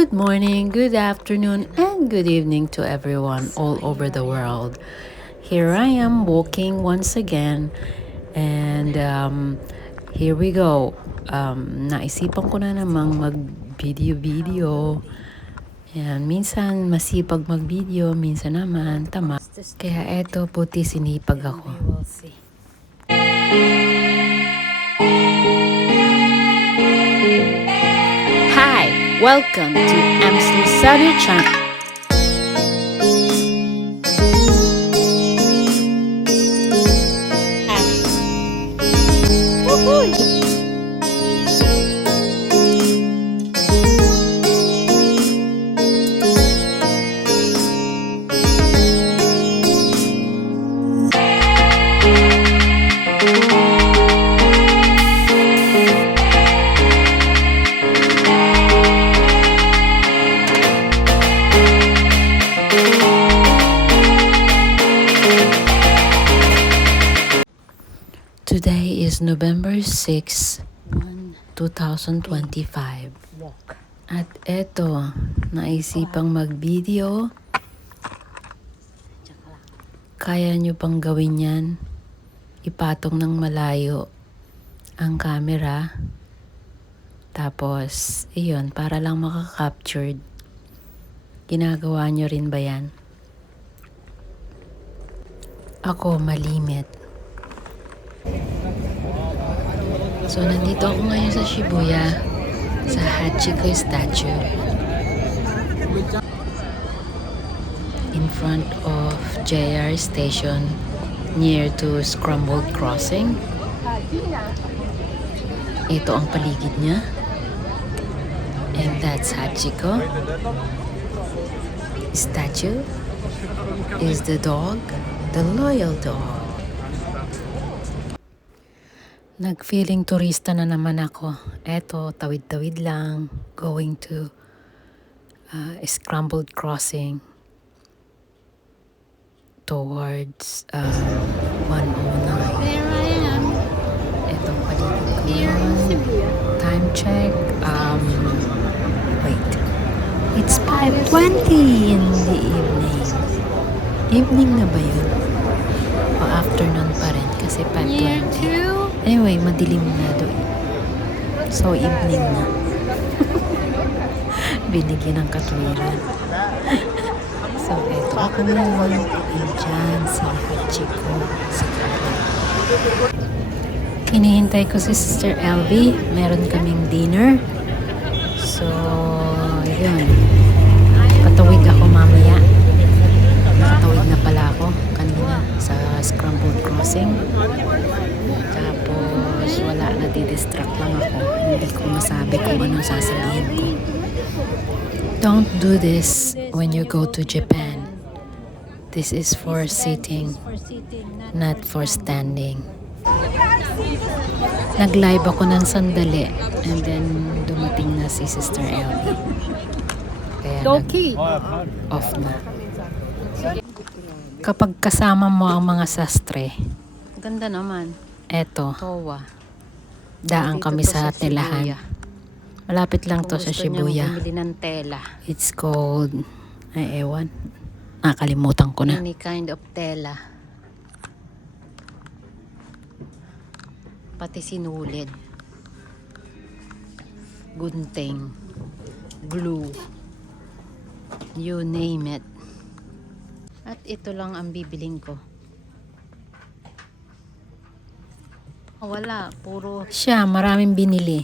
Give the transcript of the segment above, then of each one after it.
Good morning, good afternoon, and good evening to everyone all over the world. Here I am walking once again, and here we go. Naisipan ko na namang mag-video-video. Yan, minsan masipag mag-video, minsan naman tama. Kaya eto, puti sinipag ako. Hi! Welcome to MC Sabi Channel. Today is November 6, 2025. At eto, naisipang mag-video. Kaya nyo pang gawin yan? Ipatong ng malayo ang camera. Tapos, iyon, para lang makaka-captured. Ginagawa nyo rin ba yan? Ako, malimit. So, nandito ako ngayon sa Shibuya, sa Hachiko statue. In front of JR station, near to Scrambled Crossing. Ito ang paligid niya. And that's Hachiko. Statue is the dog, the loyal dog. Nag-feeling turista na naman ako. Eto, tawid-tawid lang. Going to Scrambled Crossing towards 109. There I am. Eto, paligid ko. Here in Shibuya. Time check. Wait. It's 5:20 in the evening. Evening na ba yun? O afternoon pa rin kasi 5:20. Anyway, madilim na doon. So, evening na. Binigyan ng katwiran. So, eto ako ngayon. Andyan si Hachiko sa kanan. Hinihintay ko si Sister LV. Meron kaming dinner. So, yun. Patawid ako mamaya. Nakatawid na pala ako kanina sa Scrambled Crossing. Tapos wala, nadidistract lang ako. Hindi ko masabi kung anong sasabihin ko. Don't do this when you go to Japan. This is for sitting, not for standing. Nag-live ako ng sandali and then dumating na si Sister Ellie. Kaya off na. Kapag kasama mo ang mga sastre, Ganda naman. eto, Towa. daan Dito kami to sa Shibuya. telahan. Malapit lang to sa Kung gusto niyong Shibuya. bumili ng tela. It's called, ay ewan, nakalimutan ko na. Any kind of tela. Pati sinulid. Gunting. Glue. You name it. At ito lang ang bibiling ko. Wala, puro Siya, maraming binili.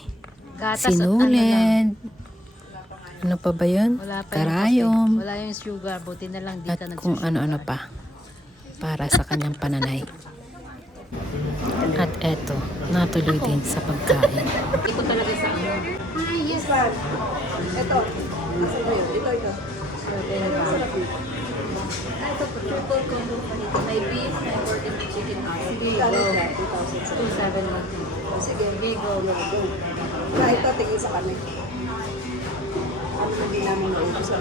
gatas at ano lang. Sinulid. Ano pa ba yun? Wala pa yung Karayom. kape. Wala yung sugar, buti na lang di At ka kung nagsusugar. ano-ano pa. Para sa kanyang pananay. At eto, natuloy din sa pagkain. Ito talaga sa ano. Yes, ma'am. Ito. Asan ba yun? Ito. Ito po, triple combo pa nito. May beef, may pork and chicken. Sige, Ito. go. 2,000. 2,712. Sige, Sige, go. go. Na ito, tingin sa kami. Ano hindi namin naubos sa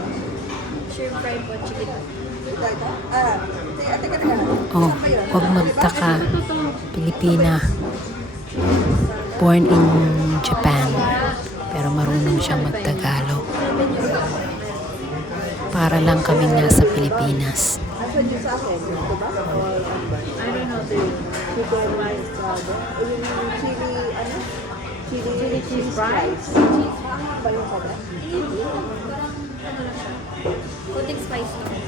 Shrimp fried po, chicken. Ito. Teka. Oh, huwag magtaka. Pilipina. Born in Japan. Pero marunong siyang magtagalog. Para lang kaming nasa Pilipinas. Asan yung sa akin? Ito ba? Or ano ba? I don't know the Chicken rice salad. Yung chili, ano? Chili cheese fries. Paano ba yung sabi? parang ano lang siya. Konting spice lang.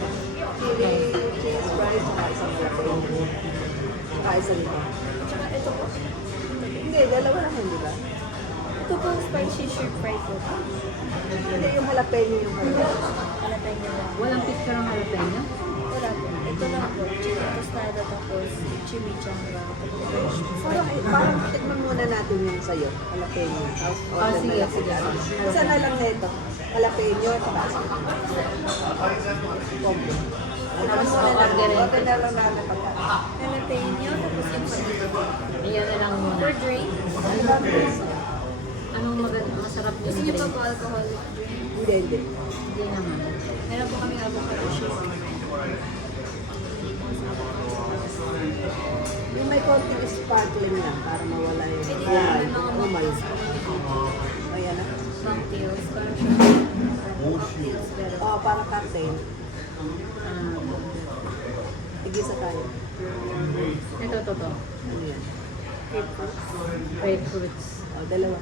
Chili cheese fries. Saka isang jalapeno. Saka isang ito. Tsaka ito po. Hindi, dalawa lang hindi ba? Ito po spicy shrimp fry po. Hindi, yung jalapeno yung jalapeno. Jalapeno lang. Walang picture ng jalapeno? Wala po. Ito lang po. Chicken tostada tapos chimichanga. Parang tikman muna natin yung sayo. Jalapeno. Tapos order sige, na lang sige. sila. Isa na lang na ito. Jalapeno at saka isang combo. Tapos order na lang namin pagkain. Jalapeno tapos yung panito. Ayan na lang muna. For drink. Anong masarap Gusto niyo pa po alcoholic drink? Hindi. Hindi naman. Meron po kaming avocado shake. Yung may konting sparkling lang para mawala yung Pwede din may mga umal. mocktails po. Ayan na. Mocktails. Parang siya. Mocktails. Pero Oh, parang cocktail. Tigisa tayo. Ito. Ano yan? Grapefruits. Oh, dalawa.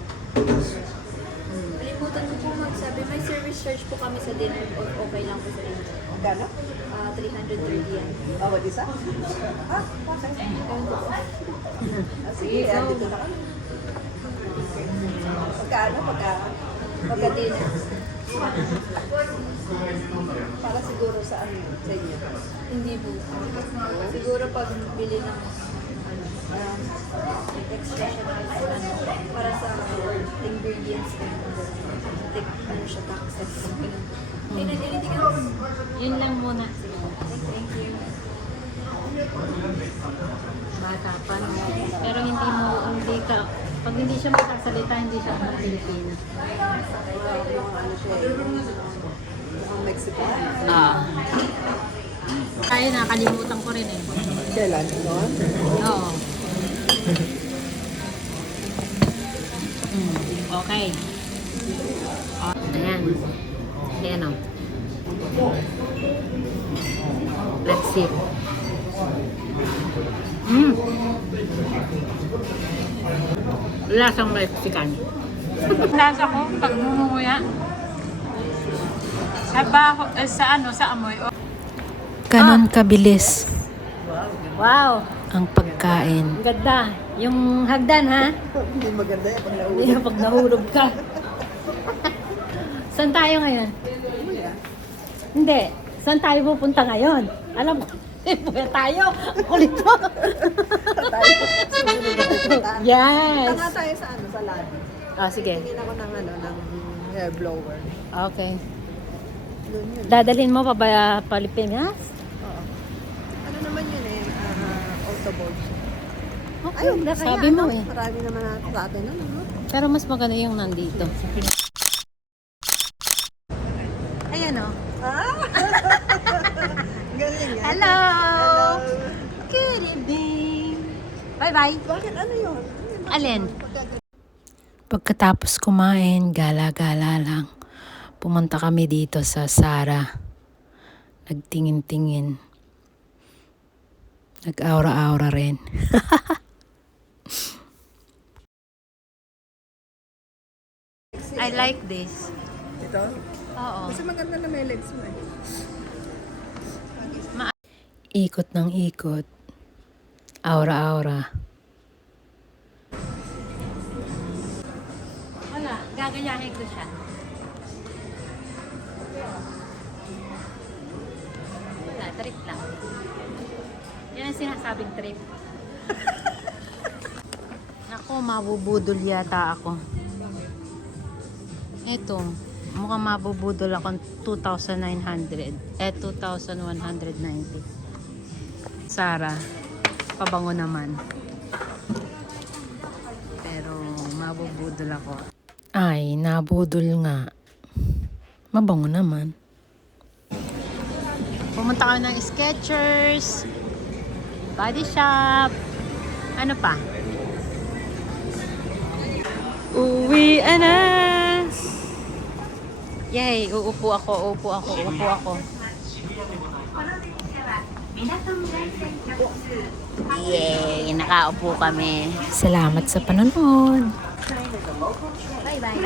kalimutan ko po magsabi, may service charge po kami sa dinner. Okay lang po sa inyo. Magkano? 330 yan. Bawat isa? Ah, okay. Ewan ko po. Sige, dito na kami. Pagkaano? Pagka dinner. Para siguro sa ano, sa inyo. Hindi po. Siguro pag bili ng extra siya na para sa ingredients na siya taxes. Anything else? Yun lang muna. Thank you. Bata pa. No? Pero hindi ka, pag hindi siya makasalita, hindi siya mga Pilipino. Yung ano siya eh. Mukhang Mexican. Ay, nakalimutan ko rin eh. Kailan? Noon? Oo. Okay. Ayan. Ayan o. Let's see. Lasang Mexican. Lasa ko pag mumuya. Sa baho, sa ano, sa amoy. Ganon kabilis Wow! ang pagkain. Ganda. Yung hagdan ha? Hindi maganda yan pag nauwi. Hindi pag nahulog ka. Saan tayo ngayon? Hindi. Saan tayo pupunta ngayon? Alam ko. Puya tayo. Kulit mo. Tayo. Susunod na pupunta. Yes. Tanga tayo sa ano, sa lobby. Ah, sige. Tingin ako ng ano, ng hair blower. Okay. Doon yun. Dadalhin mo pa ba Pilipinas? Oo. Ano naman yun eh, auto board. Okay. Ayun, na kaya Sabi mo ano, eh. marami naman sa atin ano. Pero mas maganda yung nandito. Ayan o. Ah! Galing yan. Hello! Good evening! Bye-bye! Bakit ano yun? Alin? Pagkatapos kumain, gala-gala lang. Pumunta kami dito sa Zara. Nagtingin-tingin. Nag-aura-aura rin. I like this. Ito? Oo. Kasi maganda na may legs mo eh. Ikot ng ikot. Aura-aura. Wala, gagayahin ko siya. Wala, trip lang. Yan ang sinasabing trip. Ako, mabubudol yata ako. Ito, mukhang mabubudol ako 2,900. 2,190. Zara, pabango naman. Pero, mabubudol ako. Ay, nabudol nga. Mabango naman. Pumunta kami ng Skechers, Body Shop, ano pa? Uwi na! Yay, uupo ako. Yay, nakaupo kami. Salamat sa panonood. Bye-bye.